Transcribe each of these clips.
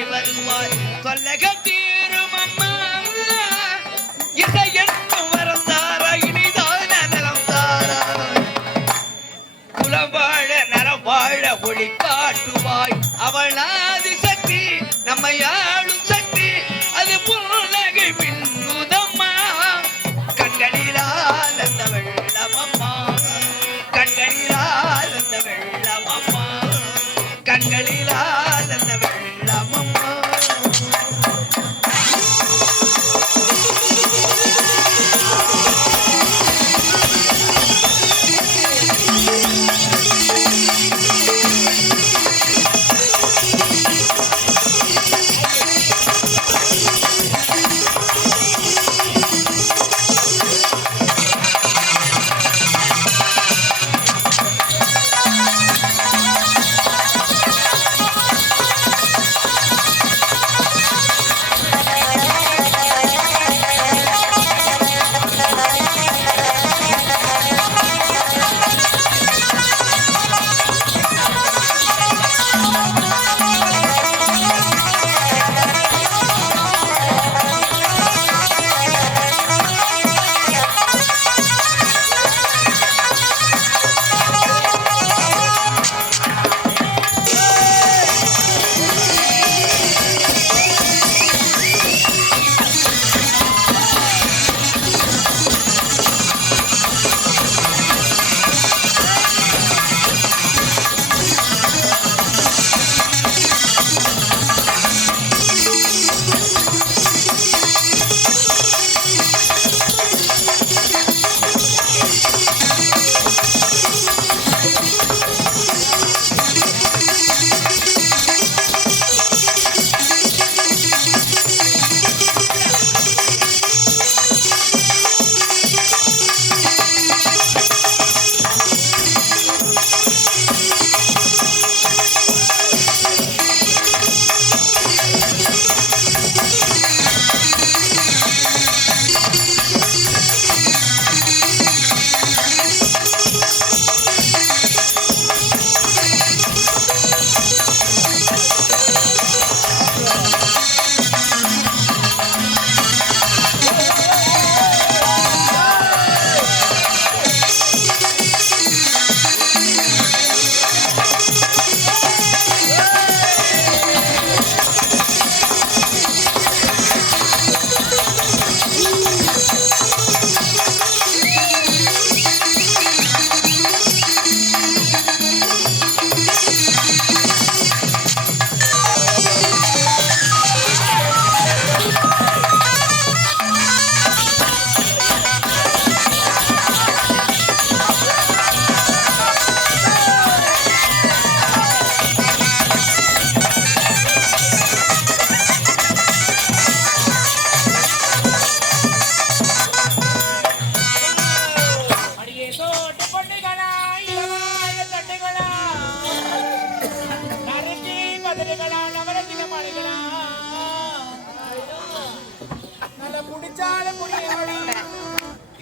வருவாய் வருவாய் தொல்லக தீரும் அம்மா இசையென்னும் வரந்தாரா இனிதான நலம் தாரா குலம் வாழ நரம் வாழ ஒளி காட்டுவாய் அவள் ஆதி சக்தி நம்மை ஆளும் சக்தி அது புன்னகை பின்னுதம்மா கண்களிலால் அந்த வெள்ளமம்மா கண்களிலால் அந்த வெள்ளமம்மா கண்களிலால் அந்த வெள்ளமம்மா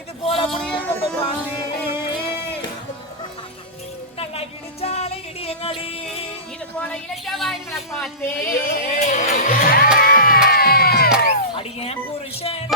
இது போல முடியாது நல்லா இடிச்சாலை இடியங்கடி இது போல இளைஞர்களை பார்த்து அடியேன் புருஷன்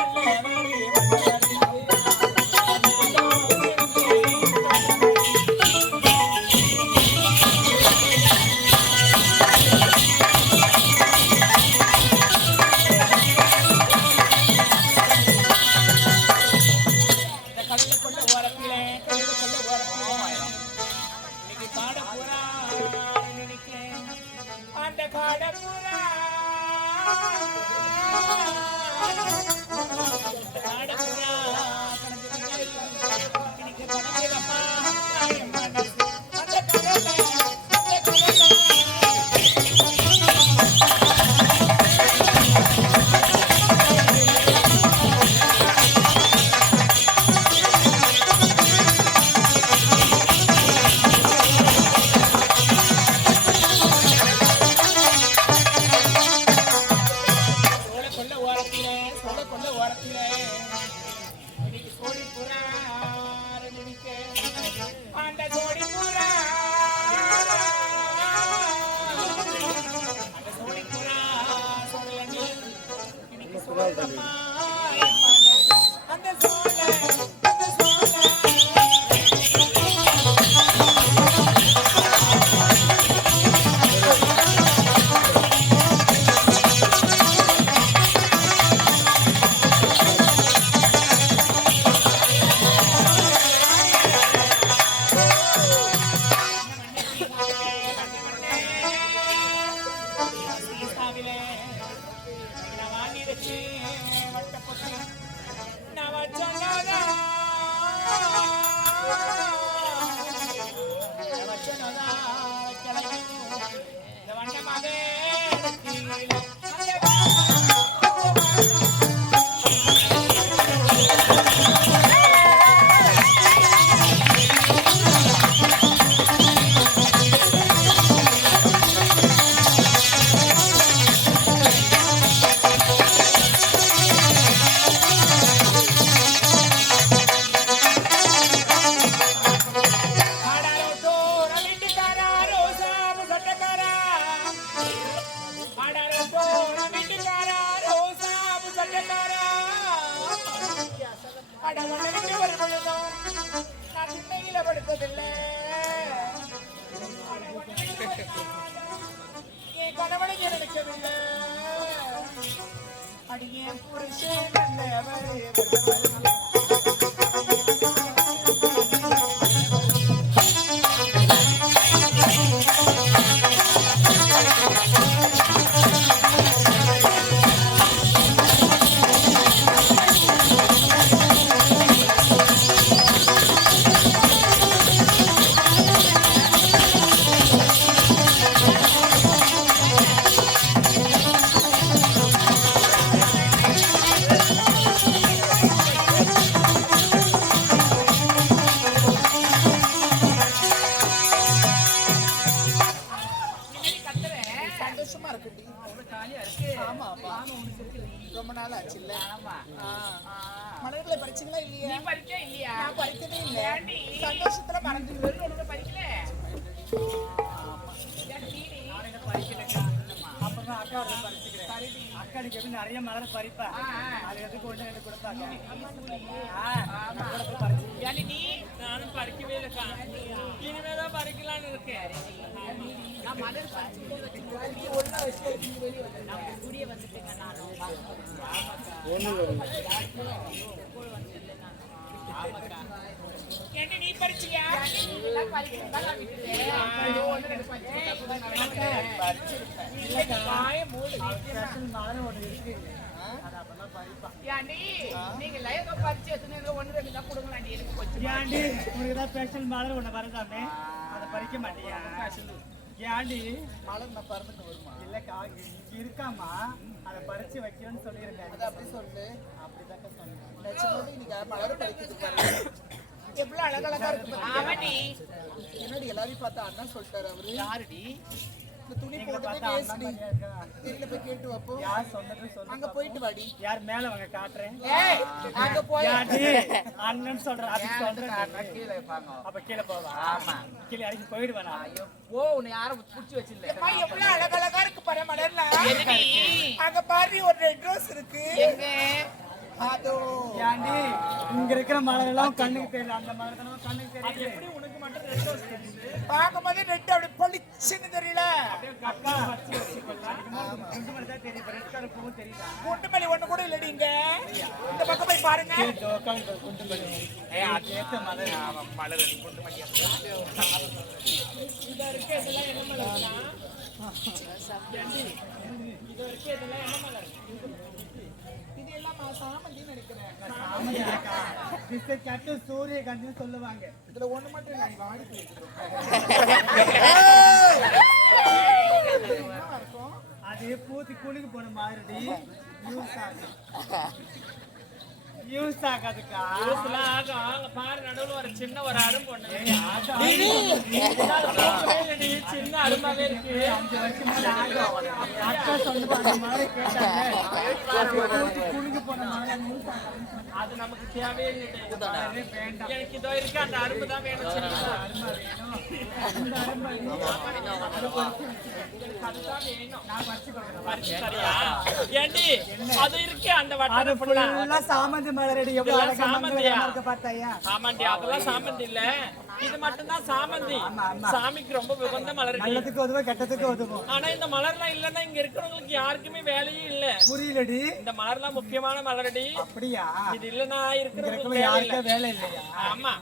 அந்த அந்த சோலை அந்த சோலை அடியே புருஷன் ரொம்ப நாள் ஆச்சு இல்ல மலர்களை பறிச்சீங்களா இல்லையா? நீ பறிச்சே இல்லையா? நான் பறிக்கவே இல்ல. சந்தோஷத்துல மறந்து ஒழுங்கா பறிக்கல. அப்பதான் அக்கா பறிச்சுக்கிறேன். அக்காடிக்கு எப்படி நிறைய மலர் பறிப்பா, அது எதுக்கு ஒண்ணு ரெண்டு கொடுத்தாங்க. நீ நானும் பறிக்கவே இல்லக்கா, இனிமேதான் பறிக்கலான்னு இருக்கேன். நான் மலர் பறிச்சு குடிய வந்துட்டேங்க நானும். என்ன நீ பறிச்சியா? நீங்க லைவ் பறிச்சு ஒண்ணு ரெண்டு தான் கொடுங்களா? ஸ்பெஷல் மலர் ஒண்ணு வரதாமே, அதை பறிக்க மாட்டியா? ஏண்டி மலர் நான் பறந்துட்டு வருமா? இல்லக்கா இங்க இருக்காமா, அதை பறிச்சு வைக்கணும்னு சொல்லியிருக்கேன். அது அப்படி சொல்லு. அப்படிதாக்க சொன்னேன். நிஜமாவே நீங்க மலர் பறிக்கிறது எவ்வளவு அழகழகா இருக்கு. என்னடி எல்லாரையும் பார்த்தா அண்ணன் சொல்லிட்டாரு அவரு. யாருடி? துணி போட்டு பேசுடி. தெரியல போய் கேட்டு வாப்போ. யார் சொன்னது சொல்லு. அங்க போயிட்டு வாடி. யார் மேல வாங்க காட்டுறேன். ஏய் அங்க போய் அண்ணன் சொல்றேன், அது சொல்றேன். கீழே வைப்பாங்க. அப்ப கீழே போவா? ஆமா, கீழே இறங்கி போயிடுவேனா? ஓ உன்னை யாரும் புடிச்சு வச்சிருல. அம்மா எவ்வளவு அழகழகா இருக்கு பாரு மலர்லாம். என்னடி? அங்க பாரு ஒரு ரெட் ரோஸ் இருக்கு. எங்க? அதோ ஏண்டி இங்க இருக்கிற மலர் எல்லாம் கண்ணுக்கு தெரியல, அந்த மலர் தான் கண்ணுக்கு தெரியல. எப்படி உனக்கு மட்டும் ரெட் ரோஸ் தெரியுது? பாக்கும்போது ரெட் அப்படி பளிச்சுன்னு தெரியல. அக்கா வச்சு வச்சுக்கலாம். குண்டு மல்லி தான் தெரியும், ரெட் கலர் பூவும் தெரியுதா? குண்டு மல்லி ஒண்ணு கூட இல்லடி இங்க. இந்த பக்கம் போய் பாருங்க. குண்டு மல்லி அது ஏத்த மலர். மலர் கொண்டு மல்லி இத இருக்கு இதெல்லாம் என்ன மலர்னா? இத இருக்கு இதெல்லாம் என்ன மலர்? இது எல்லாம் சாமந்தின்னு நினைக்கிறேன். சூரியகாந்தி சொல்லுவாங்க. இதுல ஒண்ணு மட்டும் நான் வாடி அது பூத்தி குளிக்கு போன மாதிரி யூஸ் ஆகும். யூஸ் ஆகாதுக்கா. யூஸ்லாம் ஆகும். அங்க பாரு நடுவுல ஒரு சின்ன ஒரு அரும்பு ஒண்ணு. சின்ன அரும்பாவே இருக்கு. அக்கா சொல்லுவா அந்த மாதிரி கேட்டாங்க. குளிக்கு போன மாதிரி அது நமக்கு தேவையே இல்லை. எனக்கு இதோ இருக்கு அந்த அரும்பு தான் வேணும். சின்னதா. அதுதான் வேணும். நான் பறிச்சு கொடுக்குறேன். பறிச்சு தரியா? ஏண்டி அது இருக்கு அந்த அது வட்டத்தை ஃபுல்லா. ஃபுல்லா சாமந்தி மலரடி எவ்வளவு இதெல்லாம் அழகா சாமந்தியா? மங்களகரமா இருக்க பார்த்தாயா? சாமந்தி அதெல்லாம் சாமந்தி இல்ல. இது மட்டும் தான் சாமந்தி. சாமிக்கு ரொம்ப உகந்த மலர். நல்லதுக்கு உதவும் கெட்டதுக்கு உதவும். ஆனா இந்த மலர்லாம் இல்லன்னா இங்க இருக்கிறவங்களுக்கு யாருக்குமே வேலையே இல்ல. புரியலடி. இந்த மலர்லாம் முக்கியமான மலரடி. அப்படியா? இது இல்லன்னா இருக்கிறவங்களுக்கு இருக்கிறவங்க வேலை இல்ல. யாருக்கே வேலை இல்லையா? ஆமா.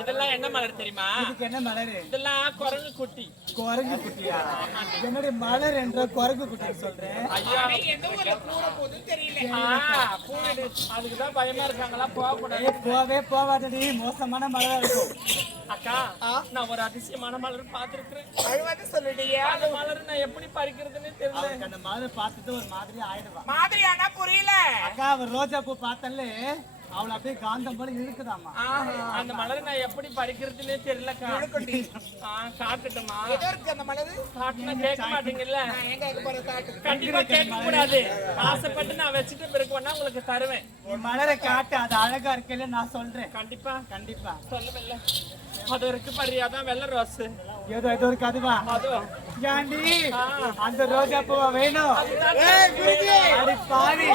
இதெல்லாம் என்ன மலர் தெரியுமா? இதுக்கு என்ன மலரு? இதெல்லாம் குரங்கு குட்டி. குரங்கு குட்டியா? என்னடி மலர் என்ற குரங்கு குட்டி சொல்றேன்? ஐயா எந்த ஊர்ல கூற போகுதுன்னு தெரியல. பூடு அதுக்குதான் பயமா இருக்காங்களா? போகக்கூடாது. போவே போவாதடி, மோசமான மலரா இருக்கும். அக்கா நான் ஒரு அதிசயமான மலர் பார்த்திருக்கிறேன். அழுவாத சொல்லுடியா. அந்த மலர் நான் எப்படி பறிக்கிறதுன்னு தெரியல. அவருக்கு அந்த மலரை பார்த்துட்டு ஒரு மாதிரி ஆயிடுவா. மாதிரியானா புரியல. அக்கா அவர் ரோஜா பூ பார்த்தாலே அவளை அப்படியே காந்தம் போல இருக்குதாமா. அந்த மலர் நான் எப்படி பறிக்கிறதுன்னே தெரியலக்கா. காட்டுட்டுமா? எதோ இருக்கு அந்த மலரு. காட்டுனா கேட்க மாட்டீங்கல்ல? நான் எங்க இருக்க போற காட்டு. கண்டிப்பா கேட்க கூடாது. ஆசைப்பட்டு நான் வச்சுட்டு பிறகு வேணா உங்களுக்கு தருவேன். நீ மலரை காட்டு, அது அழகா இருக்கல நான் சொல்றேன். கண்டிப்பா கண்டிப்பா. சொல்லுவேன்ல. அது இருக்கு பாரு, அதான் வெள்ளை ரோஸ். ஏதோ ஏதோ இருக்கு அதுவா? அது ஏண்டி அந்த ரோஜா பூவா வேணும்? அடி பாவி,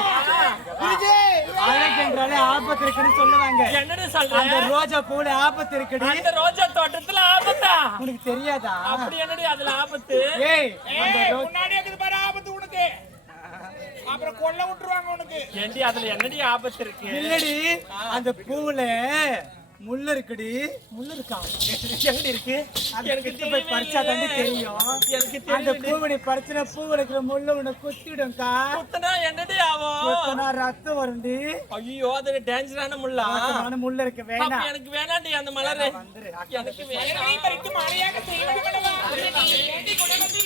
அழகுன்றாலே ஆபத்து இருக்குன்னு சொல்லுவாங்க. என்னன்னு அந்த சொல்ற? ரோஜா பூல ஆபத்து இருக்குடி. அந்த ரோஜா தோட்டத்துல ஆபத்தா? உனக்கு தெரியாதா? அப்படி என்னடி அதுல ஆபத்து? ஏய் அந்த முன்னாடி இருக்குது பாரு ஆபத்து உனக்கு. அப்புறம் கொல்ல விட்டுருவாங்க உனக்கு. ஏண்டி அதுல என்னடி ஆபத்து இருக்கு? இல்லடி, அந்த பூவுல முள்ளு இருக்குடி. முள்ளு இருக்கா? எங்க இருக்கு? எனக்கு போய் பறிச்சா தாண்டி தெரியும். எனக்கு அந்த தெரியல. பூவை நீ பறிச்சுனா பூவுல இருக்கிற முள்ளு உன்னை குத்திடும்க்கா. குத்துனா என்னடி ஆகும்? குத்தினா ரத்தம் வரும்டி. ஐயோ அது டேஞ்சரான முள்ளா? ரத்தமான முள்ளு இருக்கு, அப்ப வேணாம். எனக்கு வேணாண்டி அந்த மலரு. வந்துரு. எனக்கு வேணாம். நீ பறித்து மழையாக செய்வது கடவா. ஏண்டி கொண்டு வந்து?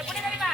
எப்படி தெரியுமா?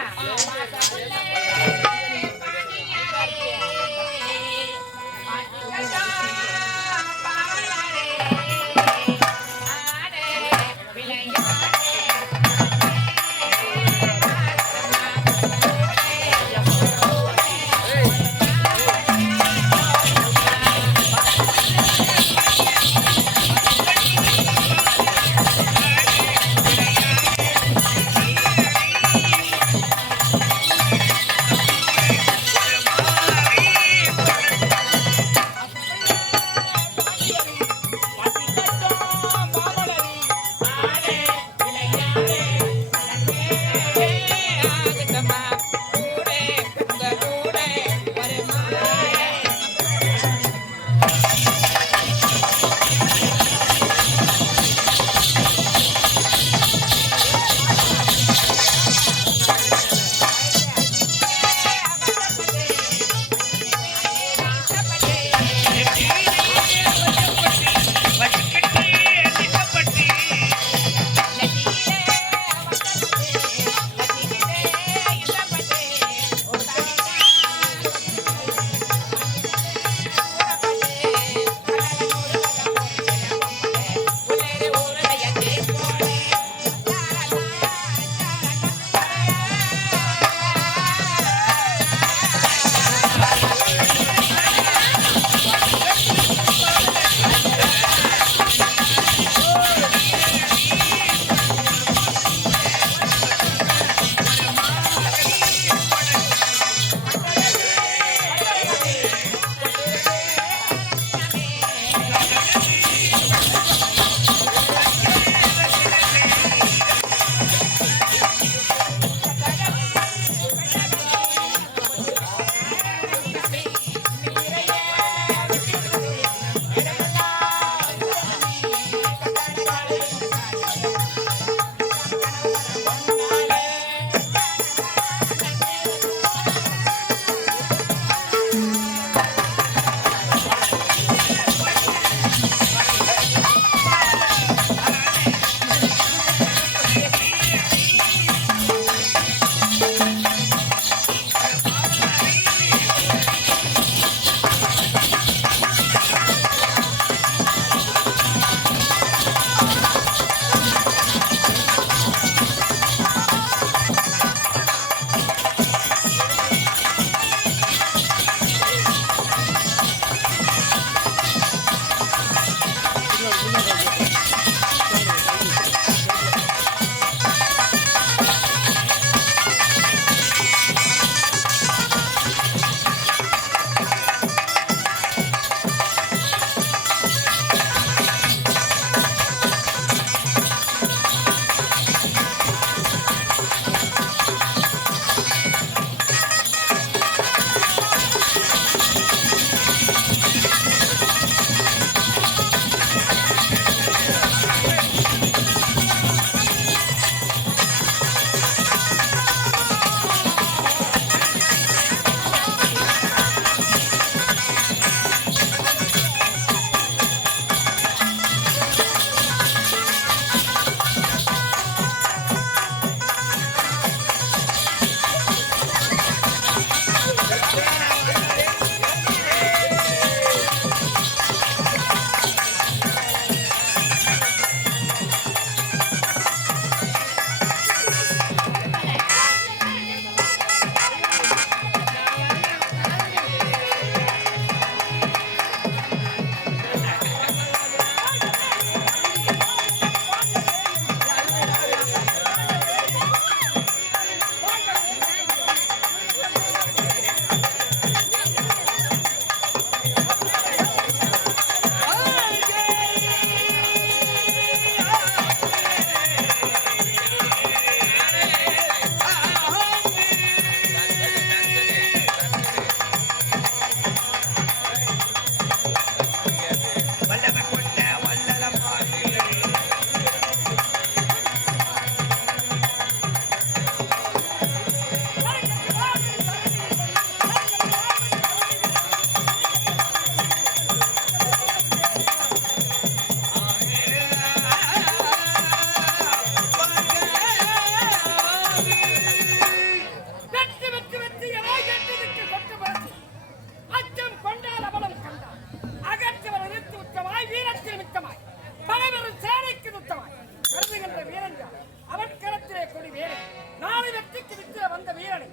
நாளை வெற்றிக்கு விற்ற வந்த வீரனை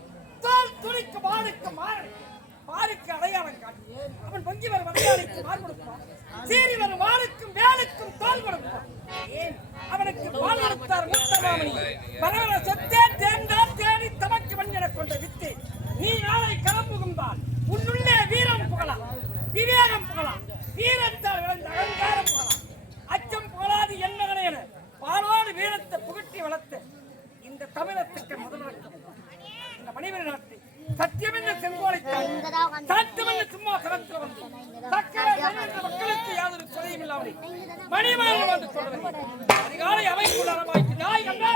தோல் துணிக்கு வாளுக்கு மாறன் மாருக்கு அடையாளம் காட்டி அவன் பொங்கி வரும் வந்தாளுக்கு மாறு கொடுப்பான். சீறி வரும் வாளுக்கும் வேலுக்கும் தோல் கொடுப்பான். ஏன் அவனுக்கு பால் கொடுத்தார் மூத்தமாமணி பரவர சொத்தே தேர்ந்தால் தேடி தமக்கு மஞ்சன கொண்ட வித்து. நீ நாளை களம் புகுந்தால் உன்னுள்ளே வீரம் புகழலாம், விவேகம் புகழலாம், வீரத்தால் விளைந்த அலங்காரம் புகழலாம். அச்சம் புகழாது என்ன என பாலோடு வீரத்தை புகட்டி வளர்த்த இந்த தமிழத்துக்கு முதல்வர்கள் இந்த மணிவரி நாட்டை சத்தியமென்ற செங்கோலைத்தான் சத்தியமென்ற சிம்மாசனத்தில் வந்து சக்கர மக்களுக்கு யாதொரு குறையும் இல்லாமல் மணிமேகலை வந்து சொல்றது அதிகாலை அவைக்குள்ளாரமாக்கி நாய் கண்டே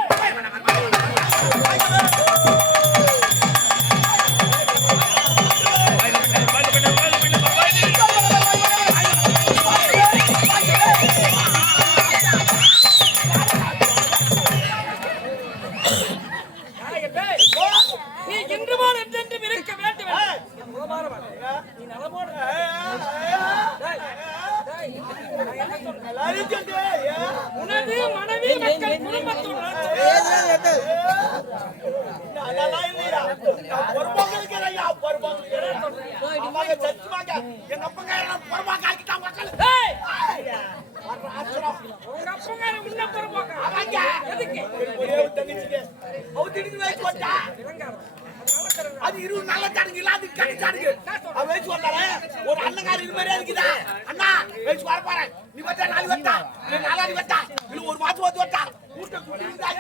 அது 20 நாளா தடுங்க இல்ல அது கடிச்சாடுங்க அவ வெச்சு வந்தாரே ஒரு அண்ணங்கார இது மாதிரி இருக்குதா அண்ணா வெச்சு வர பாரு நீ வந்தா நாளை வந்தா நீ நாளாடி வந்தா இல்ல ஒரு மாசம் வந்து வந்தா கூட்ட குடிக்குதா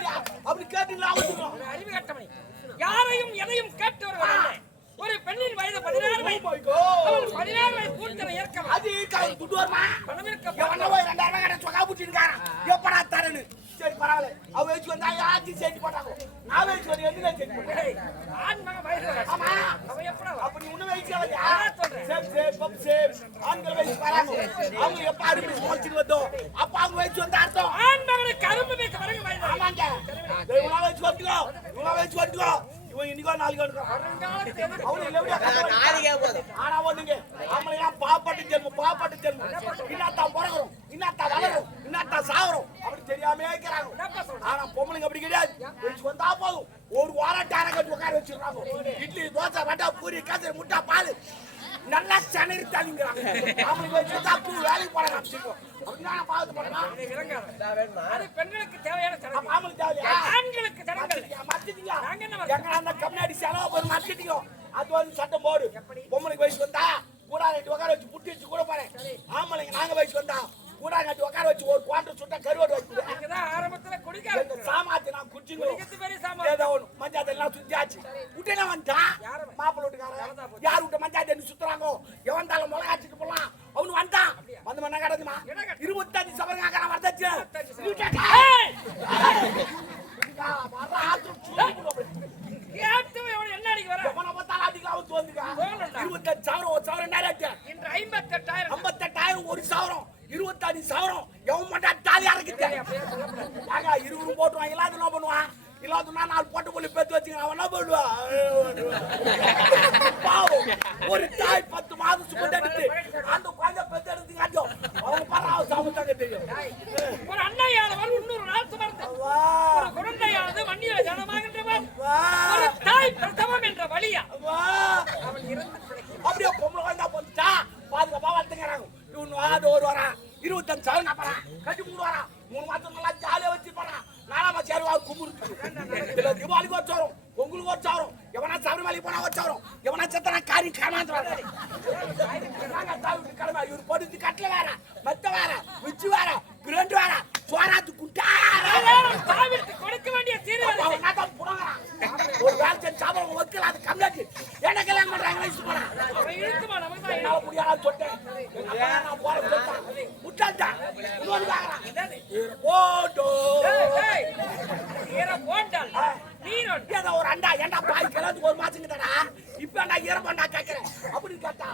அப்படி கேட்டீங்களா வந்துறோம் அறிவு கட்டமை யாரையும் எதையும் கேட்டவர்கள் அல்ல. ஒரு பெண்ணின் வயது 16 வயது 16 வயது பூர்த்தனை ஏற்க அது கால் துட்டு வருமா பணம் இருக்க எவனோ 2000 ரூபாய் கடை சொகா புடிச்சிருக்கான் எப்படா தரேன்னு சரி பரவாயில்லை அவ வெச்சு வந்தா யாச்சி செஞ்சு போட்டாங்க நான் வெச்சு வந்து என்ன செஞ்சு போட்டேன் ஆண் மகன் வயது ஆமா அவ எப்படா அப்ப நீ உன்ன வெச்சு வரயா சேப் ஆண்கள் வெச்சு வராங்க அவங்க எப்ப அருமை போச்சிட்டு வந்தோம் அப்ப அவங்க வெச்சு வந்த அர்த்தம் ஆண் மகனுக்கு அரும்பு வைக்க வரங்க வயது ஆமாங்க இவங்க வெச்சு வந்துக்கோ இவன் இன்னைக்கோ நாளைக்கு வந்துக்கோ அவன் இல்லையா நாளைக்கே போதும் ஆனா ஒண்ணுங்க ஆம்பளையா பாப்பாட்டு ஜென்மம் இன்னாத்தா பிறகுறோம் இன்னாத்தா வளரும் இன்னாத்தா சாவரும் அப்படி தெரியாம இருக்கிறாங்க ஆனா பொம்பளைங்க அப்படி கிடையாது வெச்சு வந்தா போதும் ஒரு வாரம் டார கட்டி உட்கார வச்சிருக்காங்க இட்லி தோசை வடை பூரி கசரி முட்டை பால் நல்லா சனரி தள்ளிங்கிறாங்க அவங்களுக்கு வச்சு தப்பு வேலைக்கு போறாங்க அப்படின்னா பாத்து போறேன் அது பெண்களுக்கு தேவையான சடங்கு ஆம்பளுக்கு தேவையா ஆண்களுக்கு சடங்குகள் மத்திட்டீங்க நாங்க என்ன எங்க அந்த கம்னாடி செலவு போய் மத்திட்டீங்க அது வந்து சட்டம் போடு பொம்பளைக்கு வயசு வந்தா கூட ரெண்டு உட்கார வச்சு புட்டி வச்சு கூட போறேன் ஆம்பளைங்க நாங்க வயசு வந்தா கூட கட்டி உட்கார வச்சு ஒரு குவாட்டர் சுட்டா கருவாடு வச்சு இங்கதான் ஆரம்பத்துல குடிக்காது சாமாத்தி நான் குடிச்சுங்க குடிக்கிறது பெரிய சாமான் ஏதோ ஒண்ணு மஞ்சாத்த எல்லாம் சுத்தியாச்சு விட்டேனா வந்துட்டான் மாப்பிள்ள வீட்டுக்காரன் யார் விட்ட மஞ்சாத்த என்ன சுத்துறாங்க எவன் தால முளகாச்சிட்டு போலாம் அவனு வந்தான் வந்து மண்ணா கடந்துமா 25 சவரங்க வரதாச்சு என்ன அடிக்கு வர எவனை பார்த்தாலும் அதிகம் அவுத்து வந்துக்கா 25 சவரம் ஒரு சவரம் நேராச்சு இன்று 58,000 58,000 ஒரு சவரம் 25 சவரம் எவன் மட்டும் தாலியா இருக்குது 20 போட்டுவான் இல்லாத என்ன பண்ணுவான் இல்லாதனா 4 போட்டு போலி பெத்து வச்சுங்க அவன் என்ன பண்ணுவா ஒரு தாய் 10 மாதம் சுமந்தெடுத்து அந்த குழந்தை பெத்து எடுத்துக்காட்டோம் அவன் பாரு சாமத்தாங்க தெரியும் ஒரு அன்னையானவர் 300 நாள் சுமந்து ஒரு குழந்தையானது மண்ணில ஜனமாகின்றவர் ஒரு தாய் பிரசவம் என்ற வழியா அவன் இறந்து அப்படியே பொம்பளை குழந்தை போட்டுட்டா பாதுகாப்பா வளர்த்துக்கிறாங்க இவனு அது ஒரு வாரம் 25 சவரம் காப்பான் கட்டி 3 வாரம் 3 மாசம் நல்லா ஜாலியா வச்சு போறான் நாலாமா சேருவா கும்புருக்கு தீபாவளிக்கு வச்சோம் பொங்கலுக்கு வச்சோம் எவனா சபரிமலைக்கு போனா வச்சோம் எவனா செத்தனா காரி காமாந்துறாங்க கிளம்பா இவரு பொடுத்து கட்டல வேற மெத்த வேற விச்சு வேற கிரண்டு வேற சோராத்து குட்டா தாவிற்கு கொடுக்க வேண்டிய சீர்வரிசை ஒரு வேலை சாப்பிட வைக்கல அது கம்மியாச்சு என்ன கல்யாணம் பண்றாங்க போறான் அவன் இழுக்குமா நமக்கு தான் என்னால முடியாது சொல்லிட்டேன் நான் போறேன் முட்டாள்தான் இன்னொரு வாங்குறான் போட்டோ ஏற போண்டால் நீரோட் ஏதோ ஒரு அண்டா ஏண்டா பாய் கிளந்து ஒரு மாசம் கிட்டடா இப்ப நான் ஈரப்பண்டா கேட்கிறேன் அப்படி கேட்டா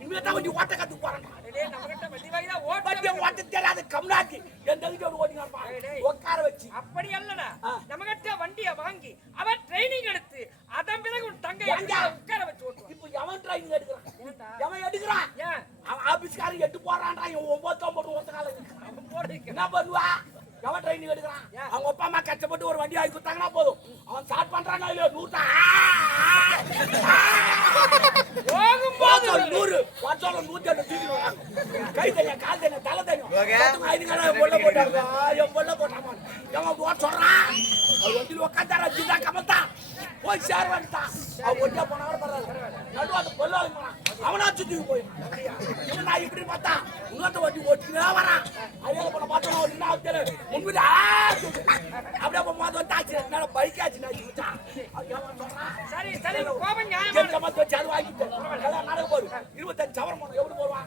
இனிமே தான் வண்டி ஓட்ட கத்துக்கு போறேன் நம்மகிட்ட வண்டி வாங்கி தான் ஓட்ட வண்டி ஓட்ட தெரியாது கம்னாட்டி என் தகுதியோட ஓட்டினா உட்கார வச்சு அப்படி அல்லடா நம்மகிட்ட வண்டியை வாங்கி அவன் ட்ரைனிங் எடுத்து அதன் பிறகு உன் தங்கை உட்கார வச்சு ஓட்டுவான் இப்போ எவன் ட்ரைனிங் எடுக்கிறான் எவன் எடுக்கிறான் ஏன் அவன் ஆபீஸ்காரன் 8 போறான்டா இவன் 9 போட்டு ஒத்த கால அவன் போடுறீங்க என்ன பண்ணுவா எவன் ட்ரைனிங் எடுக்கிறான் அவங்க அப்பா அம்மா கஷ்டப்பட்டு ஒரு வண்டி வாங்கி கொடுத்தாங்கன்னா போதும் பண்றானா இல்லையோ 100 போகும்போது 100 வாட்சால 100 தூக்கி வராங்க கை தனியா கால் தனியா தலை தனியா ஐடி கடை பொல்ல போட்டாங்க என் பொல்ல போட்டாமா எவன் போ சொல்றான் அவன் வந்து உட்கார்ந்தாரா ஜிதா கமத்தா போய் சேர் வந்துட்டான் அவன் ஒட்டியா போனவர பரவாயில்ல நடுவாத பொல்லாளி போனான் அவனா சுத்தி போய் என்ன நான் இப்படி பார்த்தா இன்னொருத்த ஒட்டி ஒட்டினா வரான் அதையில போன பார்த்தா ஒரு நாள் தெரியல முன்பிட்டு அப்படியே போது தாச்சு என்னால பைக் ஆச்சு நான் சரி சரி கோபம் நியாயமா கமத்து வச்சு அது வாங்கிட்டு நடக்க போகுது 25 சவரம் போன எப்படி போடுவான்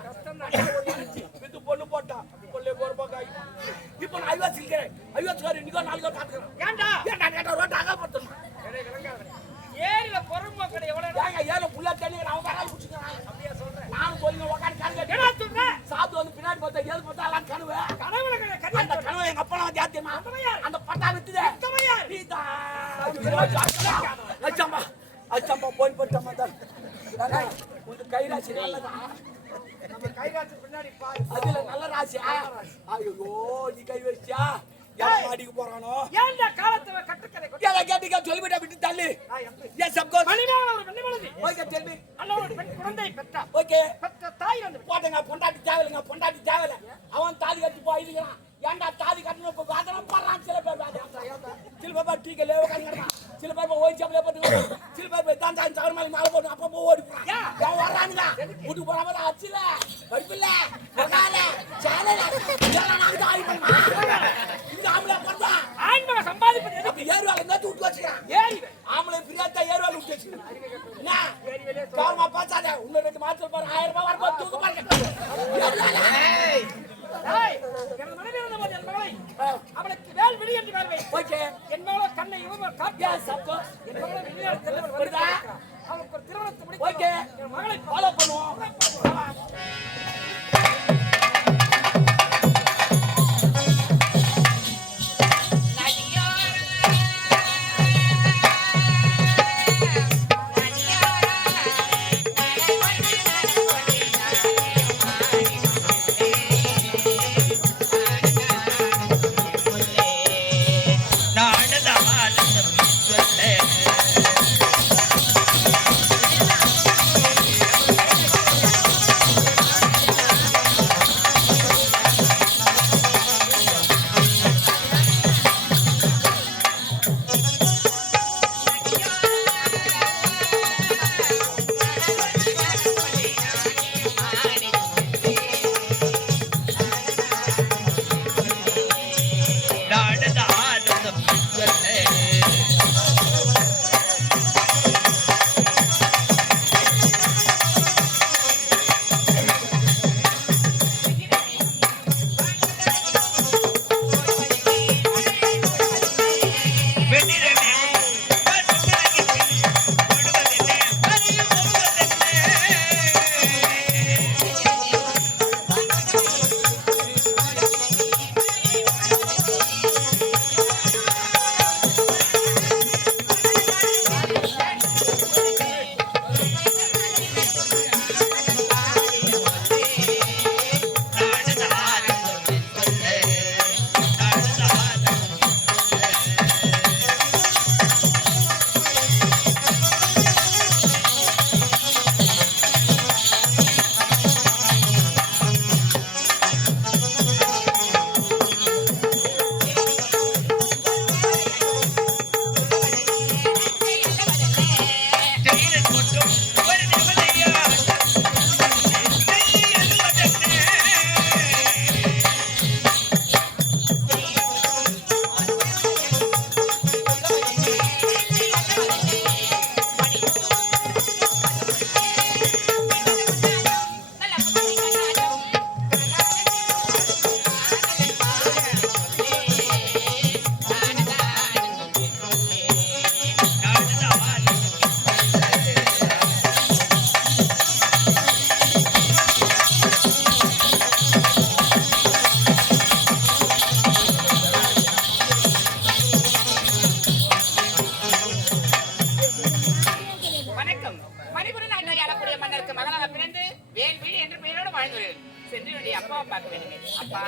வித்து பொண்ணு போட்டான் பொல்லே போறப்பாங்க இப்போ நான் ஐவா சிக்கிறேன் ஐவா இன்னைக்கு நாளைக்கு பாத்துக்கிறேன் ஏன்டா ஏன்டா கேட்ட ரோட் அகப்படுத்தணும் ஏரியில பொறுமை கடை எவ்வளவு ஏங்க ஏல புள்ள தண்ணி அவன் வராது குடிச்சுக்கிறான் அப்படியே சொல்றேன் நான் சொல்லுங்க உட்கார்ந்து கால் என்ன சொல்ற சாப்பிட்டு வந்து பின்னாடி பார்த்தா ஏது பார்த்தா எல்லாம் கனவு கனவுல கனவு அந்த கனவு எங்க அப்பா நான் ஜாத்தியமா அந்த பட்டா வித்துதே நீதா அச்சம்மா அச்சம்மா போய் போட்டம்மா தான் உங்க கைராசி நல்லதா நம்ம கைகாத்து பின்னாடி பாரு அதுல நல்ல ராசி ஐயோ நீ கை வச்சியா யார் மாடிக்கு போறானோ ஏன்டா காலத்துல கட்டுக்கதை ஏதா கேட்டிக்க சொல்லிவிட்டா விட்டு தள்ளு எஸ் அப் கோர்ஸ் மணிமேகலை ஒரு பெண்மணி ஓகே டெல் மீ நல்ல ஒரு பெண் குழந்தை பெற்றா ஓகே பெற்ற தாய் வந்து போடுங்க பொண்டாட்டி தேவையில்லை அவன் தாலி கட்டி போயிடுறான் ஏன்டா தாலி கட்டணும் இப்ப வாதனா போடுறான் சில பேர் டீக்க லேவ கட்டிக்கிறான் சில பேர் ஓய் ஜப்ல போட்டு சில பேர் தான் தான் சவரமாலி மாலை போட்டு அப்ப ஓடி போறான் ஏன் வர்றானுங்க வீட்டுக்கு போறாம அச்சில படிப்பில்ல பகால சேனல இதெல்லாம் நான் ஆயி பண்ணா இந்த ஆம்பளை போறா ஆண்மக சம்பாதிப்பது எதுக்கு ஏறுவால நட்டு விட்டு வச்சுக்கிறான் ஏறி ஆம்பளை பிரியாத்தா ஏறுவால விட்டு வச்சுக்கிறான் என்ன காமா பாச்சாத இன்னொரு 2 மாசத்துல பாரு 1000 ரூபாய் வரப்போ தூக்கு பாருங்க ஏய் என் மனைவி இருந்தபோது என் மகளை அவளுக்கு வேல் விழி என்று வேல் வை ஓகே என் மகளை கண்ணை இவங்க காட்டியா சப்கோ என் மகளை வெளியே செல்ல வருதா அவளுக்கு ஒரு திருமணத்தை முடிக்க ஓகே என் மகளை ஃபாலோ பண்ணுவோம் அப்பாவை பார்க்க வேண்டுமே. அப்பா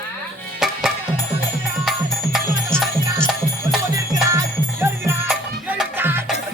ஏறுகிறார், ஏறுகிறார், ஏறுகிறார்.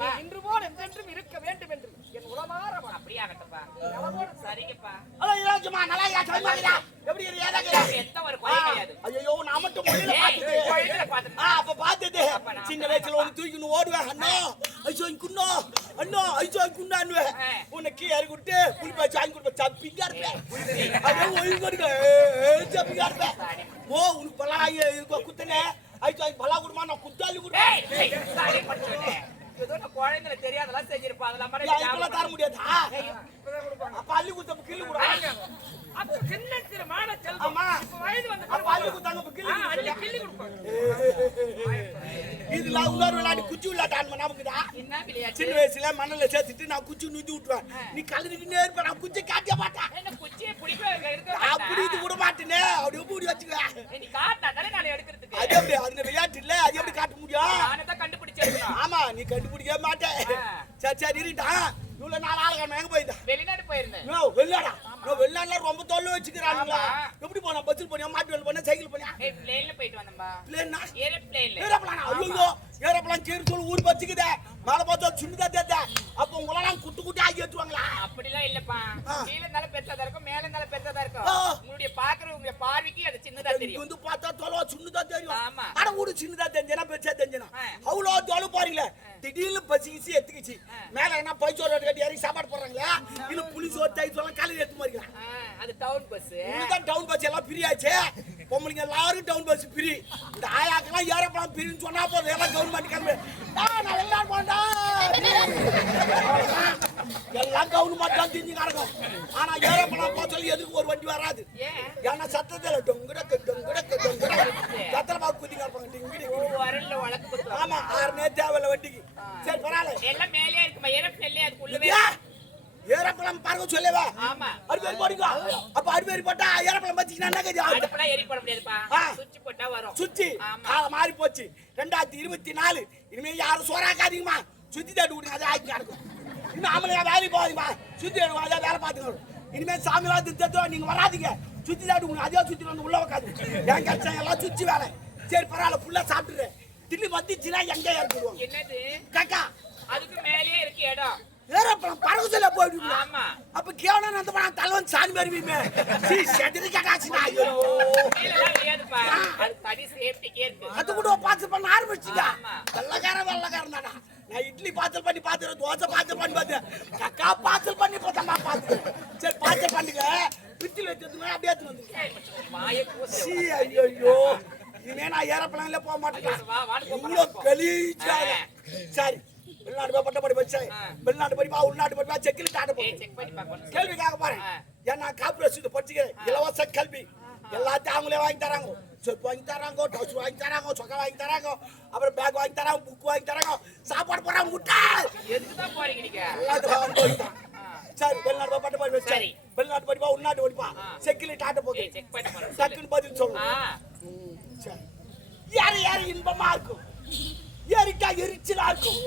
நீ இன்று போல் என்றென்றும் இருக்க வேண்டும் என்று என் உளமாற அப்படியே ஆகட்டும்பா. சரிங்கப்பா. ஹலோ இராஜமா நல்லா இருக்கா சொல்லுங்க எப்படி ஏதா எந்த ஒரு குறையும் கிடையாது. ஐயோ நான் மட்டும் மொழியில பார்த்தது கோயில்ல பார்த்துட்டு அப்ப பார்த்தது சின்ன வயசுல ஒன்னு தூக்கின்னு ஓடுவேன் அண்ணா ஐயோ குண்ணா அண்ணா ஐயோ குண்ணான்னு உனக்கு யாரு கொடுத்து புளிப்பா சாங்கி கொடுப்ப சப்பிங்கா இருப்பேன் அதே ஒழுங்கு கொடுக்க சப்பிங்கா இருப்பேன் ஓ உனக்கு பலா குத்தனே ஐயோ பலா கொடுமா நான் குத்தாலி கொடுப்பேன் சரி படிச்சோனே. ஏதோ நான் குழந்தைகளை தெரியாதெல்லாம் செஞ்சிருப்பா. அதெல்லாம் மாதிரி இப்பெல்லாம் தர முடியாதா அப்ப அள்ளி குத்த கிள்ளு கொடுப்பா அப்ப சின்ன சிறு மான செல்வம் ஆமா இப்ப வயது வந்து அப்ப அள்ளி குத்தாங்க கிள்ளு அள்ளி கிள்ளி கொடுப்பாங்க. இதுல இன்னொரு விளையாடி குச்சி விளையாட்டான் நமக்குதா என்ன விளையாட்டு? சின்ன வயசுல மண்ணில சேர்த்துட்டு நான் குச்சி நுத்தி விட்டுருவேன் நீ கலந்துக்கிட்டே இருப்ப நான் குச்சி காட்ட மாட்டேன் என்ன குச்சியை பிடிக்கவே இருக்க அப்படி இது விட மாட்டேனே அப்படி மூடி வச்சுக்குவேன் நீ காட்டினா தானே நான் எடுக்கிறதுக்கு. அது எப்படி அதுல விளையாட்டு இல்ல அது எப்படி காட்ட முடியும் நானே தான் கண்டுபிடிச்சிருக்கணும். ஆமா நீ கண்டுபிடிக்கவே மாட்டேன் சரி சரி இருட்டான் இவ்வளவு நாள் ஆளுங்க எங்க போயிருந்தா வெளிநாடு போயிருந்தேன். வெளிநாடா வெளிநாடுல ரொம்ப தொல்லை வச்சுக்கிறானுங்களா எப்படி போனா பஸ்ஸில் போனியா மாட்டு வேலை போனியா சைக்கிள் போனியா பிளேன்ல போயிட்டு வந்தேன்பா. பிளேன்னா ஏரோப்ளேன்ல. ஏரோப்ளானா ஐயோ ஏரோப்ளான் கேரி சொல்லி ஊர் வச்சுக்குதே மேல பார்த்தா சுண்டுதா தேத்த அப்ப உங்களெல்லாம் குட்டு குட்டி ஆக்கி ஏற்றுவாங்களா அப்படிலாம் இல்லப்பா. கீழ இருந்தாலும் பெருசாதான் இருக்கும், மேல இருந்தாலும் பெருசாதான் இருக்கும். ஆ. உங்களுடைய பாக்குறவங்க பார்வைக்கு அது சின்னதா தெரியும். வந்து பார்த்தா தொலை சுண்டுதா தெரியும் ஆமா. ஆனா ஊடு சின்னதா தெரிஞ்சனா பெருசா தெரிஞ்சனா அவ்வளோ தொலை போறீங்களே திடீர்னு பசிக்கிச்சு எத்துக்கிச்சு மேல என்ன பைசோர் கட்டி இறங்கி சாப்பாடு போடுறாங்களா இல்ல புளி சோறு தை சொல்ல காலையில் எடுத்து மாறிக்கலாம் அது டவுன் பஸ். இதுதான் டவுன் பஸ் எல்லாம் ஃப்ரீ ஆச்சு பொம்பளைங்க எல்லாரும் டவுன் பஸ் ஃப்ரீ இந்த ஆயாக்கெல்லாம் ஏறப்பலாம் ஃப்ரீன்னு சொன்னா போதும் எல்லாம் கவர்மெண்ட் கிளம்பு நான் எல்லாரும் போண்டா எல்லாம் கவர்மெண்ட் தான் தெரிஞ்சு கிடக்கும் ஆனா ஏறப்பலாம் போக சொல்லி எதுக்கு ஒரு வண்டி வராது ஏன்னா சத்தத்தில் டொங்குடக்கு டொங்குடக்கு டொங்குடக்கு சத்திரமா குதி கிடப்பாங்க வரல வழக்கு கொடுத்து. ஆமா 6 நேரம் தேவையில்ல வண்டிக்கு சரி பரவாயில்ல எல்லாம் மேலே இருக்குமா? ஏரோப்ளேன்ல அதுக்குள்ளவே. ஏறப்பலாம் பாருங்க சொல்லவா ஆமா. அடிப்பேரி போடுங்க அப்ப அடிப்பேரி போட்டா ஏறப்பலாம் பத்தினா என்ன கதி ஆகுது அடுப்புலாம் எரி போட முடியாதுப்பா. ஆ. சுவிட்ச் போட்டா வரும். சுத்தி ஆமா. காலம் மாறி போச்சு 2024 இனிமே யாரும் சோறாக்காதீங்கம்மா சுத்தி தட்டு விடுங்க அதை ஆக்கி கிடக்கும் இன்னும் ஆம்பளையா வேலைக்கு போகாதீங்கம்மா சுத்தி அதான் வேலை பார்த்துக்கணும் இனிமே சாமி வாத்து தத்துவா நீங்க வராதீங்க சுத்தி தாட்டு விடுங்க அதே சுத்தி வந்து உள்ள வைக்காது என் கஷ்டம் எல்லாம் சுத்தி வேலை சரி பரவாயில்ல ஃபுல்லா சாப்பிட்டுறேன் தில்லி வந்துச்சுன்னா எங்க ஏறிடுவாங்க என்னது? காக்கா அதுக்கு மேலேயே இருக்கு இடம். ஏறப்பலாம் பறகு சொல்ல போயிடுவீங்க ஆமா. அப்ப கேவலம் அந்த படம் தலைவன் சாமி வருவீங்க செதுரி காக்காச்சுனா ஐயோ கீழலாம் விளையாதுப்பா. அது தனி சேஃப்டிக்கே இருக்கு. அது கூட பார்சல் பண்ண ஆரம்பிச்சுங்க ஆமா. வெள்ளக்காரன் தானா நான் இட்லி பார்சல் பண்ணி பார்த்துறேன் தோசை பார்சல் பண்ணி பார்த்தேன் கக்கா பார்சல் பண்ணி பார்த்தா பார்த்து சரி பார்சல் பண்ணுங்க பிச்சில் வச்சு அப்படியே வந்து வாயை பூசி. சீ ஐயோ இனிமே நான் ஏரோப்ளான்ல போக மாட்டேன் வா, வான்னு இவ்வளோ கலீச்சாக சரி வெளிநாடு போய் பட்டப்படி வச்சேன் வெளிநாட்டு படிப்பா உள்நாட்டு படிப்பா செக்கில் டாட்ட போய் செக் பண்ணி பார்க்கணும். கேள்விக்காக பாரு ஏன்னா கார்பரேஷன் படிச்சுக்கிறேன் இலவச கல்வி எல்லாத்தையும் அவங்களே வாங்கி தராங்க சொப்பு வாங்கி தராங்க டவுஸ் வாங்கி தராங்க சொக்கா வாங்கி தராங்க அப்புறம் பேக் வாங்கி தராங்க புக் வாங்கி தராங்க சாப்பாடு போறாங்க முட்டை எதுக்கு தான் போறீங்க நீங்க? எல்லாத்தையும் வாங்கி போயிட்டான் சரி வெளிநாடு போய் பட்டப்படி வச்சேன் சரி. வெளிநாட்டு படிப்பா உள்நாட்டு படிப்பா செக்கில் டாட்ட போய் செக் பண்ணி பாருங்க. டக்குன்னு பதில் சொல்லணும் சரி யாரு யாரு இன்பமா இருக்கும் ஏறிட்டா எரிச்சலா இருக்கும்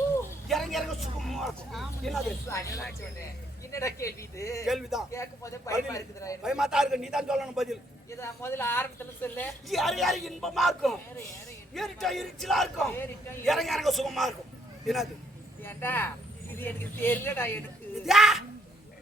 இறங்க இறங்க சுகமா இருக்கும் என்னது அதெல்லாம் சொன்னேன். என்னடா கேள்வி இது? கேள்விதான் கேட்கும்போதே பயமா இருக்குதுடா எனக்கு. பயமா தான் இருக்கு நீ தான் சொல்லணும் பதில் இதை முதல்ல ஆரம்பத்துல சொல்லு. யாரு யாரு இன்பமா இருக்கும் ஏறிட்டா எரிச்சலா இருக்கும் இறங்க இறங்க சுகமா இருக்கும் என்னது ஏன்டா இது எனக்கு தெரியலடா. எனக்கு இதா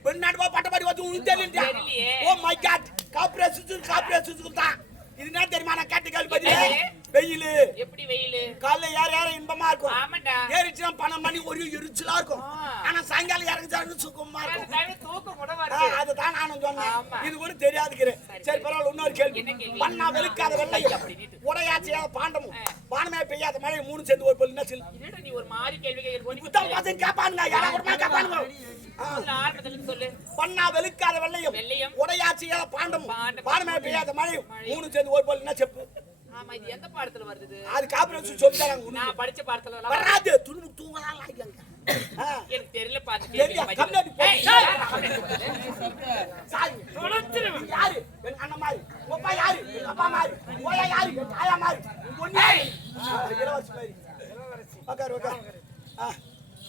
வெளிநாடு போய் பட்டப்படி வச்சு உனக்கு தெரியலையா தெரியலையே. ஓ மை காட் கார்பரேஷன் தான் இது என்ன தெரியுமா நான் கேட்ட கேள்வி பதில் வெயில் எப்படி வெயிலு? காலைல யார் யாரும் இன்பமா இருக்கும் ஆமாண்டா. ஏறிச்சுனா 12 மணி ஒரு எரிச்சலா இருக்கும் ஆனா சாயங்காலம் இறங்கிச்சாரு சுகமா அந்த இருக்கும் டைம்ல தூக்கம் கூட வருது. அதுதான் நானும் சொன்னேன் ஆமா. இது கூட தெரியாதுக்கிறேன் சரி பரவாயில்ல இன்னொரு கேள்வி என்ன கேள்வி? மண்ணா வெளுக்காத வெள்ளையும் அப்படி நீட்டு. உடையாச்சியாத பாண்டமும் வானமே பெய்யாத மழை மூணு சேர்ந்து ஒரு பொருள் என்ன சொல்லு என்னடா நீ ஒரு மாதிரி கேள்வி கேட்க புத்தம் பார்த்து கேட்பானுங்க யாரா கூட கேட்பானுங்க ஆரம்பத்துல சொல்லு. பண்ணா வெளுக்காத வெள்ளையும் வெள்ளையும் உடையாச்சியாத பாண்டமும் பாண்டமும் வானமே பெய்யாத மழையும் மூணு சேர்ந்து ஒரு பொருள் என்ன செப்பு ஆமா இது எந்த பாடத்துல வருது? அது கார்பரேஷன் சொல்லி தராங்க நான் படிச்ச பாடத்துல எல்லாம் வராது துணு தூங்கலாம் எனக்கு தெரியல பாத்து தெரியா, கம்ப்ளைண்ட் போடு. சாரி தொலைச்சிருவேன். நீ யாரு என் அண்ணன் மாதிரி உங்க அப்பா யாரு எங்க அப்பா மாதிரி ஓயா யாரு என் தாயா மாதிரி உன் பொண்ணு யாரு? இளவரசி மாதிரி உட்காரு உட்காரு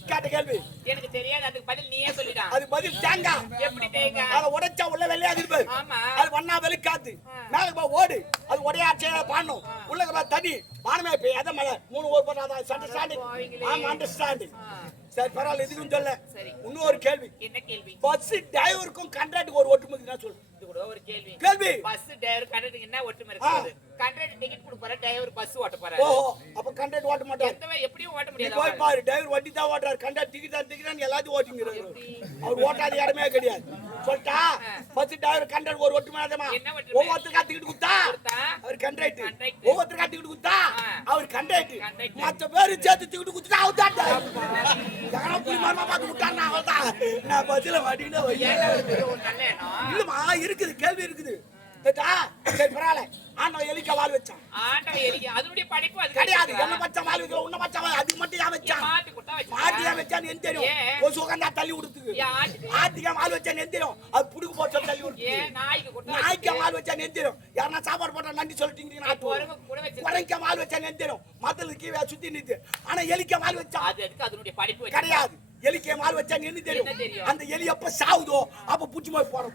கேட்ட கேள்வி எனக்கு தெரியாது. அதுக்கு பதில் நீயே சொல்லிடா. அது பதில் தேங்காய் எப்படி தேங்க? அதை உடைச்சா உள்ள வெள்ளையா இருப்பாரு ஆமா. அது வண்ணா வெளிக்காத்து மேல போய் ஓடு அது உடையாச்சே பாடணும் உள்ள தண்ணி வானமே பெய்யாத மழை மூணு ஒரு பண்ணாத அண்டர்ஸ்டாண்டிங் ஆமா அண்டர்ஸ்டாண்டிங் சரி பரவாயில்ல எதுக்கும் சொல்ல. சரி. இன்னொரு கேள்வி. என்ன கேள்வி? பஸ் டிரைவருக்கும் கண்டக்டருக்கு ஒரு ஒற்றுமை இருக்குன்னா சொல்லு. இது கூட ஒரு கேள்வி. கேள்வி. பஸ் டிரைவர் கண்டக்டருக்கு என்ன ஒற்றுமை இருக்குது? கண்டக்டர் டிக்கெட் கொடுப்பாரு, டிரைவர் பஸ் ஓட்ட போறாரு. ஓஹோ, அப்ப கண்டக்டர் ஓட்ட மாட்டாரு. எத்தனை எப்படியும் ஓட்ட நீ முடியாது. போய் பாரு, டிரைவர் வண்டி தான் ஓட்டுறாரு, கண்டக்டர் டிக்கெட் எல்லாத்தையும் ஓட்டிங்கிறாரு. அவர் ஓட்டாத இடமே கிடையாது. சொல்லிட்டா பஸ் டிரைவர் கண்டக்டர் ஒரு ஒற்றுமை அதமா. என்ன ஒற்றுமை? ஒவ்வொருத்தருக்கா டிக்கெட் கொடுத்தா அவர் கண்டக்டர், ஒவ்வொருத்தருக்கா டிக்கெட் கொடுத்தா அவர் கண்டக்டர், மத்த பேரு சேர்த்து டிக்கெட் கொடுத்தா அவர் தான் டிரைவர். யாரோ புடி மாமா பார்த்து விட்டான்னா அவர்தான். நான் பஸ்ல மாட்டிக்கிட்டே வையேன். நல்ல எண்ணம். இல்லம்மா இருக்குது, கேள்வி இருக்குது. சரி பரவாயில்ல. ஆண்டவன் எலிக்க வால் வச்சான். ஆண்டவன் எலிக்க அதனுடைய படைப்பு அது கிடையாது. என்ன பச்சை வால் வைக்கல, உன்ன பச்சை வால் அதுக்கு மட்டும் ஏன் வச்சான்? மாட்டு குட்டா வச்சு. மாட்டு ஏன் வச்சான்னு எனக்கு தெரியும். ஒரு சுகந்தா தள்ளி விடுறதுக்கு. ஆட்டுக்கு வால் வச்சான்னு எனக்கு தெரியும். அது புடுக்கு போட்டு தள்ளி விடுறதுக்கு. நாய்க்கு குட்டா நாய்க்கு வால் வச்சான்னு எனக்கு தெரியும். யாரா சாப்பாடு போட்டா நன்றி சொல்லிட்டீங்கன்னா குறைக்க வால் வச்சான்னு எனக்கு தெரியும். மத்தல கீழே சுத்தி நிறுத்து. ஆனா எலிக்க வால் வச்சான். அது எதுக்கு அதனுடைய படைப்பு கிடையாது. எலிக்க வால் வச்சான்னு எனக்கு தெரியும். அந்த எலி எப்ப சாவுதோ அப்ப புடிச்சு போய் போறோம்.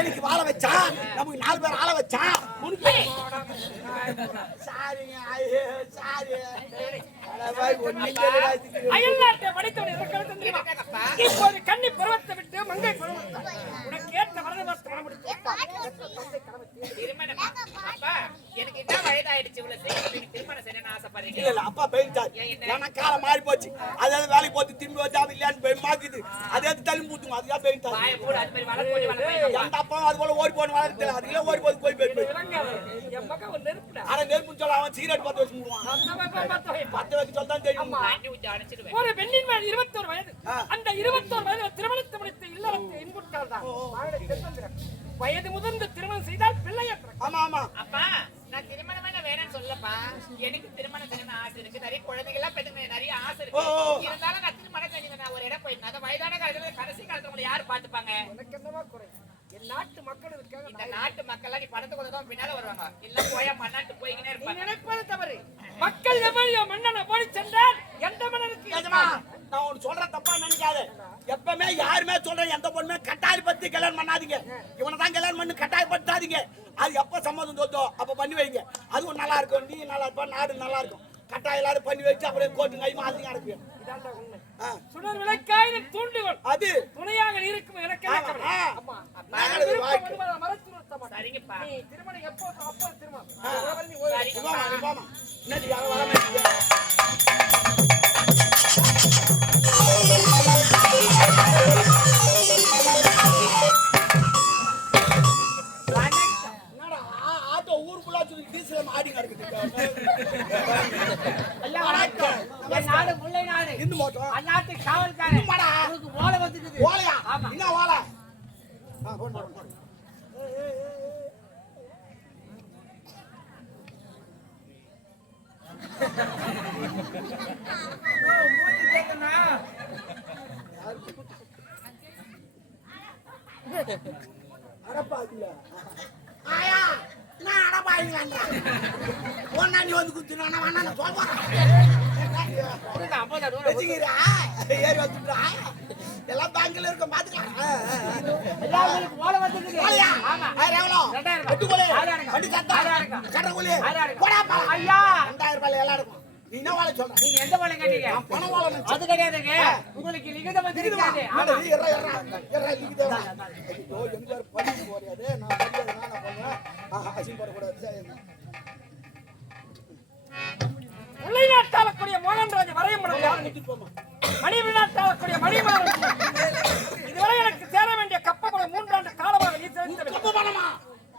எலிக்கு வாழ வச்சா நமக்கு 4 பேர் ஆள வச்சா. சாரிங்க, சாரி. அயல்நாட்டை படைத்தவன் எதற்காக தெரியுமா? இப்போது கன்னி பருவத்தை விட்டு மங்கை பருவத்தை உனக்கு ஏற்ற வரதவர்த்த மனமுடித்து திருமணம். அப்பா எனக்கு என்ன வயதாயிடுச்சு, இவ்வளவு சீக்கிரம் திருமணம் செய்யணும்னு ஆசைப்படுறீங்க? இல்ல அப்பா போயிட்டாரு. ஏன்னா காலம் மாறி போச்சு. அதாவது வேலைக்கு போட்டு திரும்பி வச்சா இல்லையான்னு போய் மாக்குது. அதே தள்ளி மூத்துங்க. அதுதான் போயிட்டாரு. வாயை போடு, அது மாதிரி வளர்ப்பு போட்டு வளர்ப்பு. அந்த அப்பா அது போல ஓடி போன வளர்த்து அதுல ஓடி போய் போய் என் பக்கம் ஒரு நெருப்புடா. ஆனா நெருப்புன்னு சொல்ல அவன் சிகரெட் பத்து வச்சு மூடுவான். பத்து வச்சு சொல்ல தான் தெரியும். தண்ணி ஊத்தி அடைச்சிடுவேன். ஒரு பெண்ணின் மேல் 21 வயது. அந்த 21 வயதுல திருமணத்தை முடித்து இல்லறத்தை இன்புற்றால் தான் வயது முதிர்ந்து திருமணம் செய்தால் பிள்ளையை பிறக்கும். ஆமா ஆமா. அப்பா நான் திருமணம் வேணும்னு சொல்லப்பா. எனக்கு திருமணம் செய்யணும்னு ஆசை இருக்கு. நிறைய குழந்தைகள் பெற்றுக்க நிறைய ஆசை இருக்கு. இருந்தாலும் நான் திருமணம் செய்யணும். நான் ஒரு இடம் போயிருந்தேன். அந்த வயதான காலத்துல கடைசி காலத்துல உங்களை யாரு பாத்துப்பாங்க? எனக்கு என்னவா குறை? என் நாட்டு மக்கள் இருக்காங்க. இந்த நாட்டு மக்கள் நீ படத்தை கொண்டு பின்னால வருவாங்க. இல்ல போயா மண்ணாட்டு போய்கினே இருப்பாங்க. நினைப்பது தவறு. மக்கள் எவ்வளவு மன்னனை போய் சென்றால் எந்த மன்னனுக்கு நான் ஒன்னு சொல்ற தப்பா நினைக்காத. எப்பவுமே யாருமே சொல்றேன் எந்த பொண்ணுமே கட்டாயப்படுத்தி கல்யாணம் பண்ணாதீங்க. இவனை தான் கல்யாணம் பண்ணி கட்டாயப்படுத்தாதீங்க. அது எப்ப சம்மதம் தோத்தோ அப்ப பண்ணி வைங்க. அதுவும் நல்லா இருக்கும். நீ நல்லா இருப்பா, நாடு நல்லா இருக்கும். கட்டாயம் எல்லாரும் பண்ணி வச்சு அப்படியே கோட்டு கை மாதிரி நடக்கும். சுடர் விளக்காயிரம் தூண்டுகோள் அது துணையாக இருக்கும். எனக்கு சரிங்கப்பா. நீ திருமணம் எப்போ அப்போ திருமணம் என்னது யாரும் வர மாட்டீங்க. ஆட்டோ ஊருக்குள்ள டீசல் ஆடி கிடக்குது. நாடு முல்லை நாடு இந்து மோட்டோம் அந்நாட்டு காவல்காரன் ஓலை வந்துக்குது. ஓலையா? என்ன ஓலை? அடப்பாதில ஆயா நான் அடப்பாதிங்கன்றா. ஒண்ணா நீ வந்து குத்துனா நான் வேணா நான் சொல்றேன். வெச்சிக்கிறா ஏறி வந்துட்டா. எல்லாம் பேங்க்ல இருக்க பாத்துக்கலாம். எல்லாரும் ஓலை வந்துக்குது. ஓலையா? ஆமா. ஆயிரம் எவ்வளோ? 2000. எட்டு கோலி. வண்டி சத்தா. கடற்கோலி. போடாப்பா. ஐயா 2000 ரூபாய் எல்லாம் இருக்கும். நீ என்ன வாழ சொல்ற? நீங்க எந்த ஓலை கேட்டீங்க? பணம் வாழ அது கிடையாதுங்க. உங்களுக்கு லிகிதம் வந்திருக்காது. ஆமா எறா லிகிதம். ஐயோ எங்க படிச்சு போறியாதே. நான் படியாத நான் பண்ணுவேன். அசிம் படக்கூடாது. முல்லை நாட்டாளக்கூடிய மோகன்ராஜ் வரையப்படும் மணிநாட்டாளக்கூடிய மணிமாறன் இதுவரை எனக்கு சேர வேண்டிய கப்பபலம் 3 ஆண்டு காலமாக நீ செலுத்தவில்லை.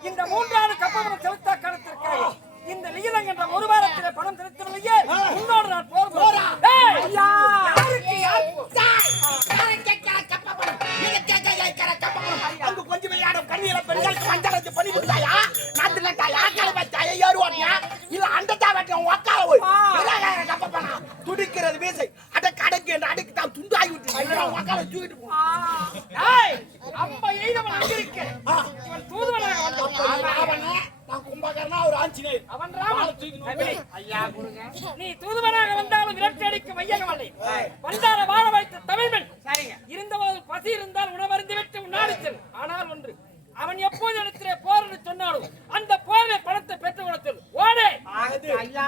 இந்த 3 ஆண்டு கப்பபலம் செலுத்தா காலத்திற்காக இந்த லிகிதம் என்ற ஒரு வாரத்திலே பணம் செலுத்தவில்லையே உன்னோடு நான் போகிறேன். அங்கு கொஞ்சம் விளையாடும் கண்ணீர பெண்களுக்கு மஞ்சள் பண்ணி கொடுத்தாயா? நாட்டு நட்டாயா? கலவச்சாயா? ஏறுவானியா? இல்ல அண்டத்தா வெட்டியும் ஒக்கால போய் கப்ப பண்ணா துடிக்கிறது வீசை அடக்கு அடக்கு என்று அடக்கு தான் துண்டாகி விட்டு ஒக்கால தூக்கிட்டு போ. அம்ப எய்தவன் அங்கிருக்க இவன் தூதுவனாக வந்தான். நான் கும்பகர்ணா ஒரு ஆஞ்சநேயர். அவன் ராமன். ஐயா கொடுங்க. நீ தூதுவனாக வந்தாலும் விரட்டி அடிக்க வையகமல்லை. வந்தார வாழ வைத்த தமிழ்மன். சரிங்க. இருந்தபோது பசி இருந்தால் உணவருந்து விட்டு உண்ணாடு செல். ஆனால் ஒன்று அவன் எப்போது இடத்திலே போர் என்று சொன்னாலும் அந்த போரில் பணத்தை பெற்று கொடுத்தல் ஓடே. ஐயா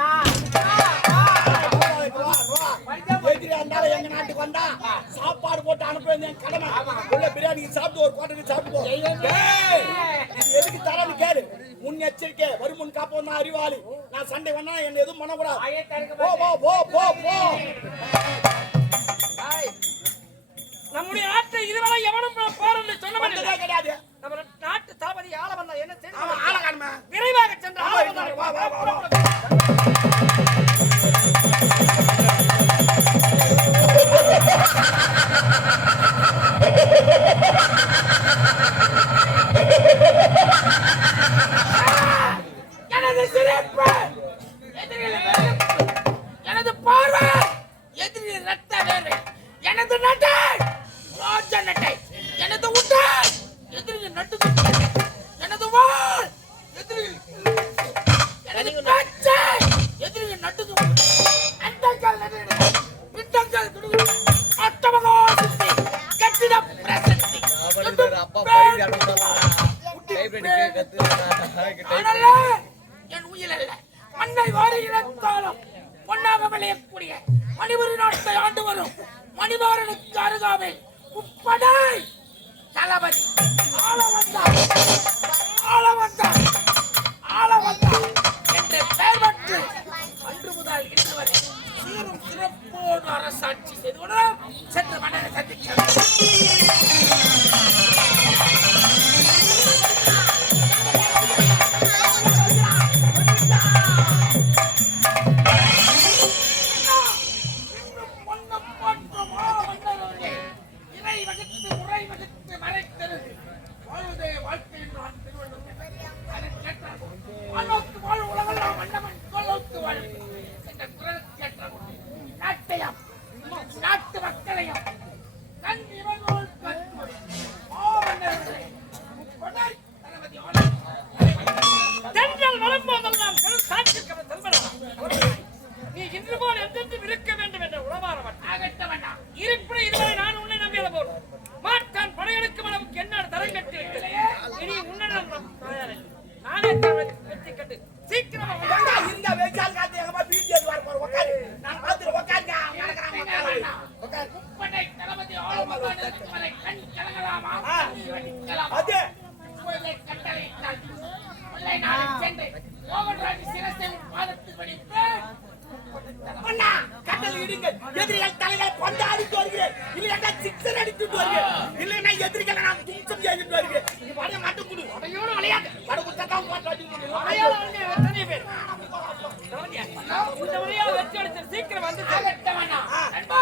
எதிரே இருந்தாலும் எங்க வருமுன் காப்போம் தான் அறிவாளி. நான் சண்டை வேணா என்ன எதுவும் பண்ணக்கூடாது. வாயை திறக்க போ போ போ போ போ. நம்முடைய நாட்டை இதுவரை எவனும் போறன்னு சொன்னவன் வந்ததே கிடையாது. நம்ம நாட்டு தளபதி ஆள வந்தா என்ன செய்ய அவன் ஆள காணுமே. விரைவாக சென்று ஆள வந்தார். வா வா வா வா. எனது சிரிப்பு எதிரில் வெறுப்பு, எனது பார்வை எதிரில் ரத்த வேர்வை, எனது நட்டை ரோஜ நட்டை, எனது உடல் எதிரில் நட்டு, எனது வாள் எதிரில், எனது பச்சை எதிரில் நட்டு, அண்டங்கள் பிண்டங்கள் அட்டமகோ சுத்தி கட்டிட பிரசக்தி என் உயிர் அல்ல மண்ணை வாரி இழந்தாலும் பொன்னாக விளையக்கூடிய மணிபுரி நாட்டை ஆண்டு வரும் மணிபாரனுக்கு அருகாமை முப்படை தளபதி ஆள வந்தார் என்ற பெயர் பெற்று அன்று முதல் இன்று வரை சீரும் சிறப்போடு அரசாட்சி செய்து கொண்டு சென்று மன்னரை சந்திக்கிறார். நாட்டு மக்களையும் தென்றல் வரும்போதெல்லாம் நீ இன்று போல் எந்தெந்தும் இருக்க வேண்டும் என்ற உளமாற இருப்பிட இதுவரை நான் உன்னை நம்பியது போல் மாட்டான் படையெடுக்கும் அளவுக்கு என்ன தரம் கட்டிருக்கிறேன். இனி உன்னிடம் நானே வெற்றி கண்டு சீக்கிரம் இருங்க வெச்சால் காத்து எங்கமா பீடியது வர போற உட்காரு. நான் பாத்துற உட்காருங்க. உட்காரு. முப்படை தளபதி ஆளுமகனுக்கு வரை கண் கலங்கலாமா? அதே உங்களை கட்டளையிட்டால் உள்ளே நான் சென்று ஓவன்ராஜ் சிரசை பாதத்தில் வடிப்பேன். அண்ணா கட்டளை இடுங்க. எதிரிகள் தலைகளை கொண்டாடிட்டு வருகிறேன். இல்லைன்னா சிக்ஸர் அடித்துட்டு வருகிறேன். இல்லைன்னா எதிரிகளை நான் தும்சம் செய்துட்டு வருகிறேன். நீ வடைய மட்டும் கொடு. அடையோடு விளையாட்டு வடக்கு தக்காவும் போட்டு அடிக்கணும். அடையாளம் எத்தனை பேர் இந்த முறையாக வெற்றி அடிச்சு சீக்கிரம் வந்து ஆகட்டவனா நண்பா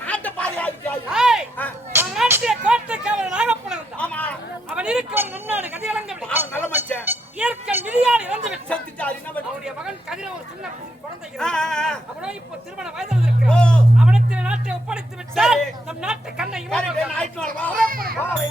நாட்டு பாதையாச்சு. நாட்டிய கோட்டைக்கு அவன் நாகப்படம் ஆமா அவன் இருக்கிற நன்னாடு கதிகலங்கவில்லை. அவன் நல்ல மனுஷன். இயற்கை விதியால் இறந்து விட்டு செத்துட்டாரு. என்ன பண்ண? அவனுடைய மகன் கதிர ஒரு சின்ன குழந்தை ஆ, ஆ, ஆ. அவனோ இப்போ திருமண வயதில் இருக்கிறான். அவனத்தில் நாட்டை ஒப்படைத்து விட்டால் நம் நாட்டு கண்ணை ஆயிட்டு வா. போர்வை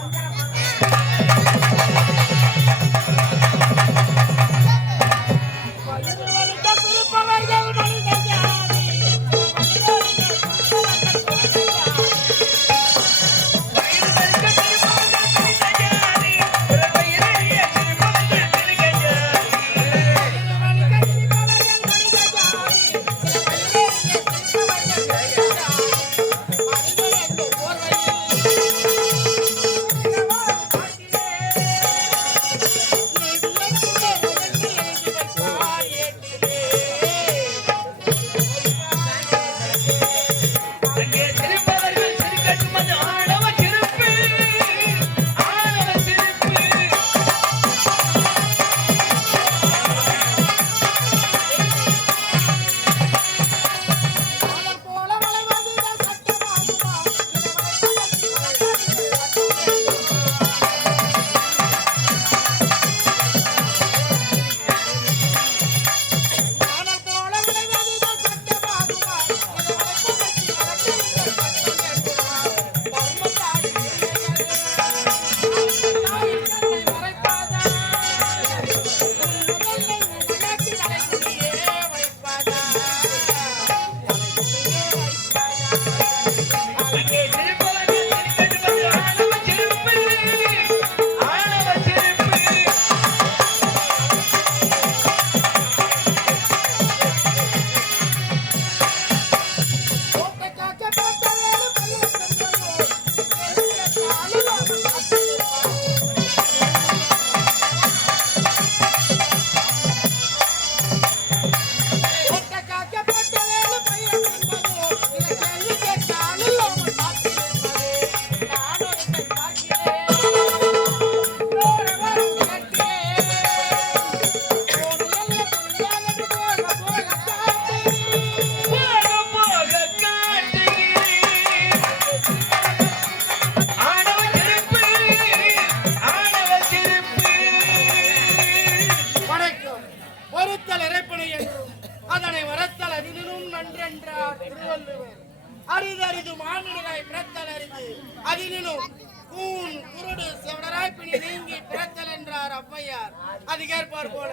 ஆயினும் கூன் குருடு செவடராய் பிணி நீங்கி பிறத்தல் என்றார் ஔவையார். அதுக்கேற்பார் போல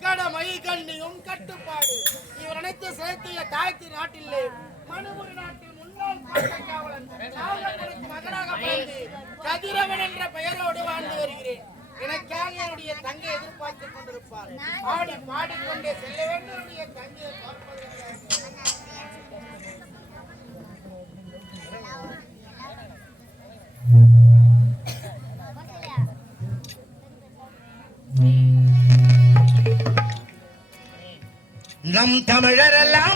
கடமை கண்ணியும் கட்டுப்பாடு இவர் அனைத்து செலுத்திய தாய்த்து நாட்டிலே மனுபுரி நாட்டில் முன்னாள் கோட்டை காவலன் நாகப்பனுக்கு மகனாக பிறந்து கதிரவன் என்ற பெயரோடு வாழ்ந்து வருகிறேன். எனக்காக என்னுடைய தங்கை எதிர்பார்த்துக் கொண்டிருப்பார். ஆடி பாடிக்கொண்டே செல்ல வேண்டும். என்னுடைய தங்கையை பார்ப்பதற்கு நம் தமிழரெல்லாம்